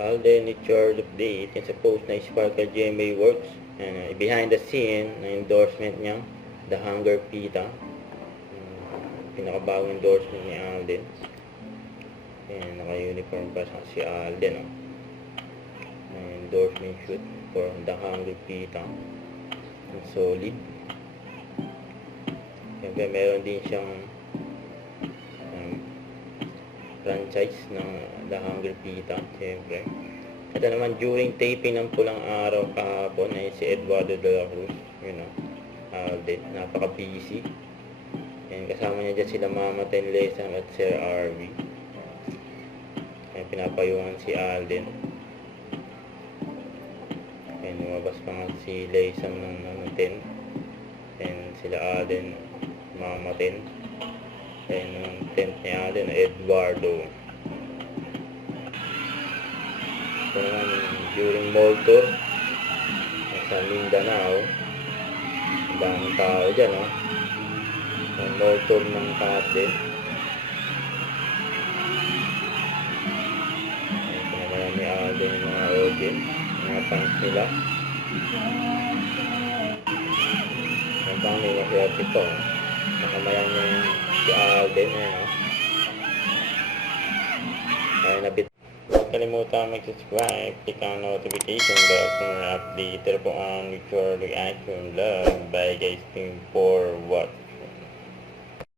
Alden, it's your update. Yan sa post na Sparkle GMA Works. And, behind the scene, na endorsement niya, The Hunger Pita. Pinakabagong endorsement ni Alden. And naka-uniform pa si Alden. Endorsement shoot for The Hunger Pita. Solid. Siyempre, meron din siyang franchise ng The Hunger Pita, siyempre. Ito naman, during taping ng Pulang Araw kahapon ay si Eduardo de la Cruz, Alden, napaka-busy. And kasama niya dyan sila Mama Tenlesam at Sir RV. Kaya pinapayungan si Alden. And lumabas pa nga si Lesam ng 10. And sila Alden, Mama Ten. And yung tent ni Alden, Eduardo. Ito naman, during mall tour sa Mindanao, ang daming tao dyan, ang mall tour ng Kate. Ito naman ni Alden yung mga audience, mga fans nila. Ang pang nila kaya ito, nakamayan niya yung si Alden, ay nabit. Huwag kalimutan mag-subscribe, click ang notification bell kung updated po ang future reaction vlog. Bye guys, team for what?